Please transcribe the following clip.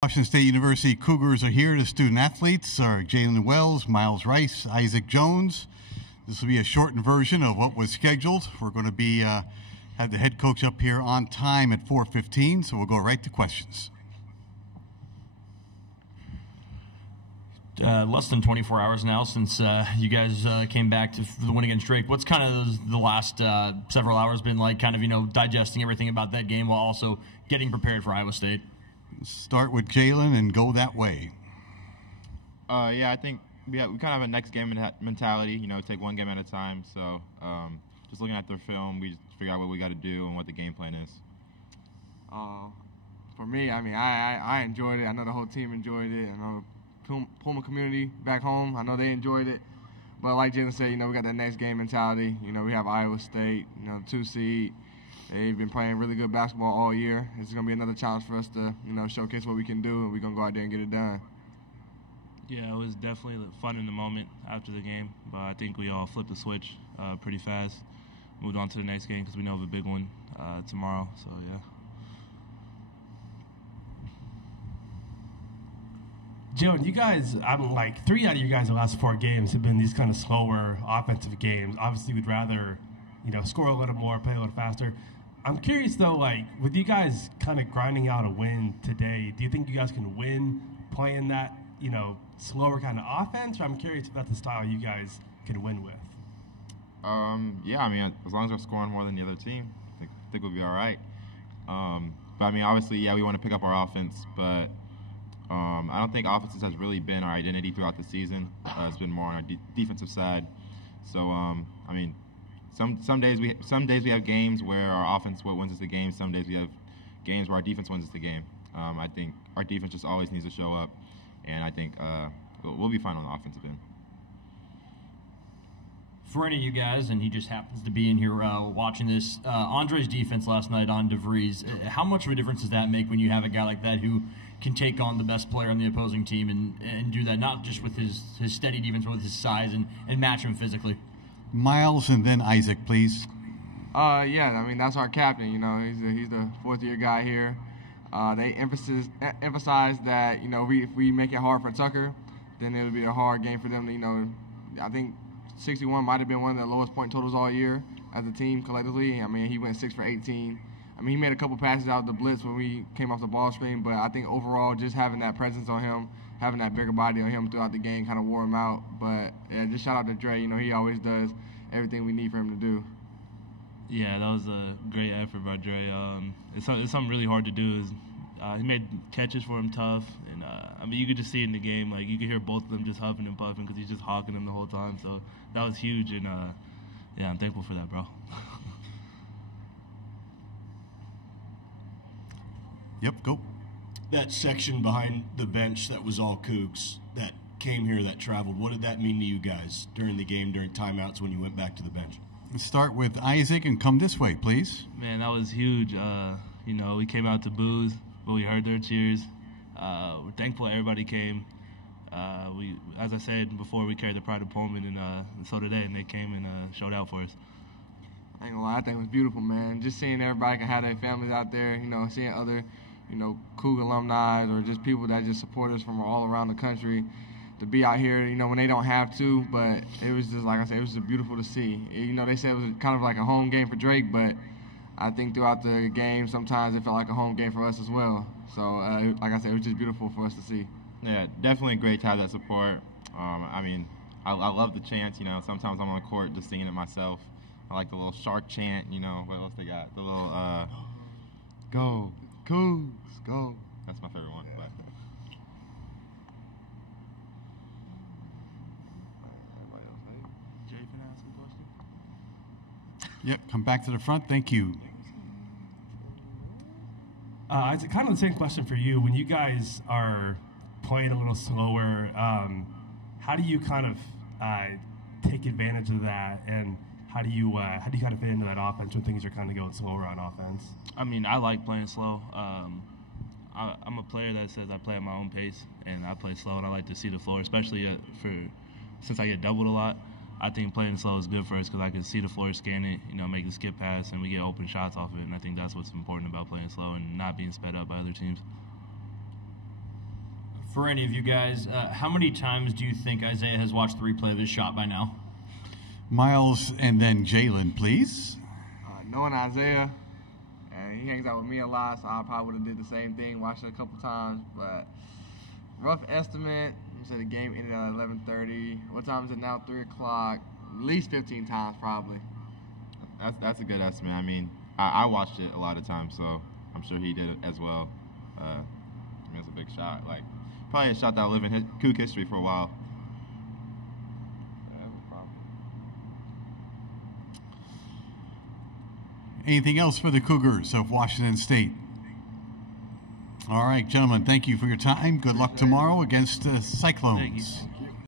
Washington State University Cougars are here. The student athletes are Jaylen Wells, Myles Rice, Isaac Jones. This will be a shortened version of what was scheduled. We're going to be have the head coach up here on time at 4:15, so we'll go right to questions. Less than 24 hours now since you guys came back to the win against Drake. What's kind of the last several hours been like, kind of, digesting everything about that game while also getting prepared for Iowa State? Start with Jaylen and go that way. Yeah, I think we kind of have a next game mentality, take one game at a time. So just looking at their film, we just figure out what we got to do and what the game plan is. For me, I enjoyed it. I know the whole team enjoyed it. I know Pullman community back home, I know they enjoyed it. But like Jaylen said, we got that next game mentality. We have Iowa State, 2 seed. They've been playing really good basketball all year. It's going to be another challenge for us to, showcase what we can do, and we're going to go out there and get it done. Yeah, it was definitely fun in the moment after the game, but I think we all flipped the switch pretty fast, moved on to the next game because we know of a big one tomorrow, so yeah. Jaylen, you guys, like 3 out of you guys the last 4 games have been these kind of slower offensive games. Obviously, we'd rather, score a little more, play a little faster. I'm curious though, with you guys kind of grinding out a win today, do you think you guys can win playing that, slower kind of offense? Or I'm curious if that's the style you guys can win with. Yeah, as long as we're scoring more than the other team, I think we'll be all right. But obviously, yeah, we want to pick up our offense, but I don't think offense has really been our identity throughout the season. It's been more on our defensive side. So, some days we have games where our offense wins us the game. Some days we have games where our defense wins us the game. I think our defense just always needs to show up, and I think we'll be fine on the offensive end. For any of you guys, and he just happens to be in here watching this, Andre's defense last night on DeVries, how much of a difference does that make when you have a guy like that who can take on the best player on the opposing team and do that, not just with his steady defense, but with his size and match him physically? Myles and then Isaac, please. Yeah, that's our captain. He's the 4th-year guy here. They emphasize that if we make it hard for Tucker, then it'll be a hard game for them to I think 61 might have been one of the lowest point totals all year as a team collectively. He went 6 for 18. He made a couple passes out of the blitz when we came off the ball screen, but I think overall just having that presence on him, having that bigger body on him throughout the game kind of wore him out. But yeah, just shout out to Dre. He always does everything we need for him to do. Yeah, that was a great effort by Dre. It's something really hard to do. He made catches for him tough, and you could just see in the game, you could hear both of them just huffing and puffing because he's just hawking them the whole time. So that was huge, and yeah, I'm thankful for that, bro. Yep, go. That section behind the bench that was all Cougs that came here, that traveled, what did that mean to you guys during the game, during timeouts when you went back to the bench? Let's start with Isaac and come this way, please. Man, that was huge. We came out to booze, but we heard their cheers. We're thankful everybody came. As I said before, we carried the pride of Pullman, and so did they, and they came and showed out for us. I ain't gonna lie, I think it was beautiful, man. Just seeing everybody can have their families out there, seeing other, Cougar alumni or just people that just support us from all around the country to be out here, when they don't have to. But it was just, like I said, it was just beautiful to see. They said it was kind of like a home game for Drake, but I think throughout the game, sometimes it felt like a home game for us as well. So, like I said, it was just beautiful for us to see. Yeah, definitely great to have that support. I love the chants. Sometimes I'm on the court just singing it myself. I like the little shark chant. What else they got? The little go, Cougs, go. That's my favorite one. Yeah. Jay, can I ask a question? Yep, come back to the front. Thank you. It's kind of the same question for you. When you guys are playing a little slower, how do you kind of take advantage of that, and how do you kind of fit into that offense when things are kind of going slower on offense? I like playing slow. I'm a player that says I play at my own pace, and I play slow, and I like to see the floor, especially since I get doubled a lot. I think playing slow is good for us because I can see the floor, scan it, make the skip pass, and we get open shots off it. And I think that's what's important about playing slow and not being sped up by other teams. For any of you guys, how many times do you think Isaiah has watched the replay of his shot by now? Myles and then Jaylen, please. Knowing Isaiah, and he hangs out with me a lot, so I probably would have did the same thing, watched it a couple times. But rough estimate, you said the game ended at 11:30. What time is it now? 3 o'clock. At least 15 times, probably. That's a good estimate. I mean, I watched it a lot of times, so I'm sure he did it as well. I mean, it's a big shot. Like, probably a shot that'll live in Coug history for a while. Anything else for the Cougars of Washington State? All right, gentlemen, thank you for your time. Good luck tomorrow against the Cyclones. Thank you.